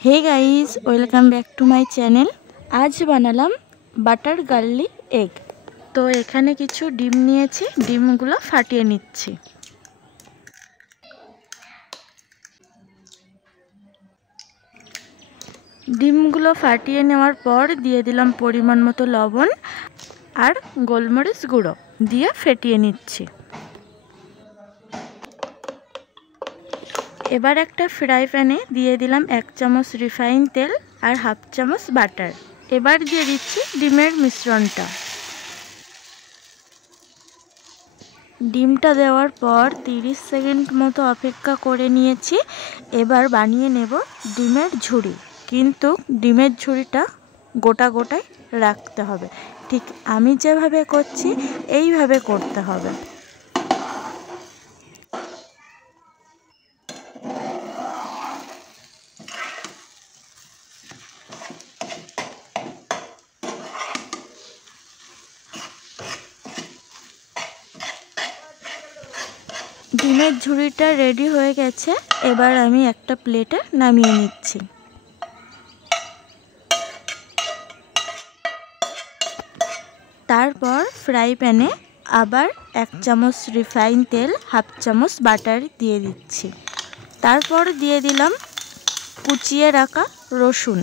Hey guys, welcome back to my channel. आज बानालाम बाटार गार्लिक एग। तो एखाने किछु डिम निয়েছি, ডিমগুলো ফাটিয়ে নিচ্ছি। ডিমগুলো ফাটিয়ে নেওয়ার পর দিয়ে দিলাম পরিমাণ মতো লবণ আর গোলমরিচ গুঁড়ো দিয়ে ফেটিয়ে নিচ্ছি। এবার একটা ফ্রাই প্যানে দিয়ে দিলাম 1 চামচ রিফাইন তেল আর হাফ চামচ বাটার। এবার দিয়ে দিচ্ছি ডিমের মিশ্রণটা। ডিমটা দেওয়ার পর 30 সেকেন্ড মতো অপেক্ষা করে নিয়েছি। এবার বানিয়ে নেব ডিমের ঝুড়ি, কিন্তু ডিমের ঝুড়িটা গোটা গোটায় রাখতে হবে। ঠিক আমি যেভাবে করছি এইভাবে করতে হবে। ডিমের ঝুড়িটা রেডি হয়ে গেছে। এবার আমি একটা প্লেটে নামিয়ে নিচ্ছি। তারপর ফ্রাই প্যানে আবার 1 চামচ রিফাইন তেল, হাফ চামচ বাটার দিয়ে দিচ্ছি। তারপর দিয়ে দিলাম কুচিয়ে রাখা রসুন,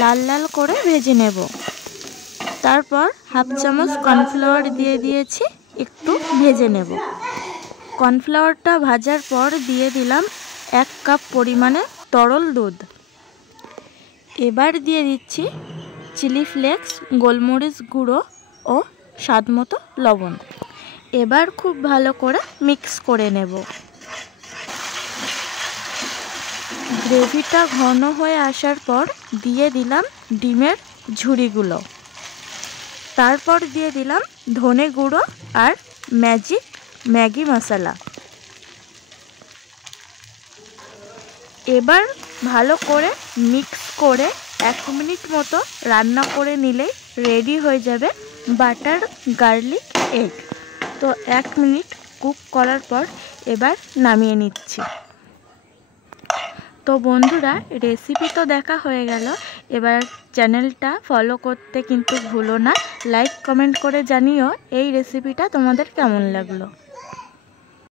লাল লাল করে ভেজে নেব। তারপর হাফ চামচ কর্নফ্লাওয়ার দিয়ে দিয়েছি, একটু ভেজে নেব। কর্নফ্লাওয়ারটা ভাজার পর দিয়ে দিলাম 1 কাপ পরিমাণে তরল দুধ। এবার দিয়ে দিচ্ছি চিলি ফ্লেক্স, গোলমরিচ গুঁড়ো ও স্বাদমতো লবণ। এবার খুব ভালো করে মিক্স করে নেব। গ্রেভিটা ঘন হয়ে আসার পর দিয়ে দিলাম ডিমের ঝুড়িগুলো। তারপর দিয়ে দিলাম ধনে গুঁড়ো আর ম্যাগি মশলা। এবার ভালো করে মিক্স করে 1 মিনিট মতো রান্না করে নিলেই রেডি হয়ে যাবে বাটার গার্লিক এগ। তো 1 মিনিট কুক করার পর এবার নামিয়ে নিচ্ছি। তো বন্ধুরা, রেসিপি তো দেখা হয়ে গেল। এবার চ্যানেলটা ফলো করতে কিন্তু ভুলো না। লাইক কমেন্ট করে জানিও এই রেসিপিটা তোমাদের কেমন লাগলো।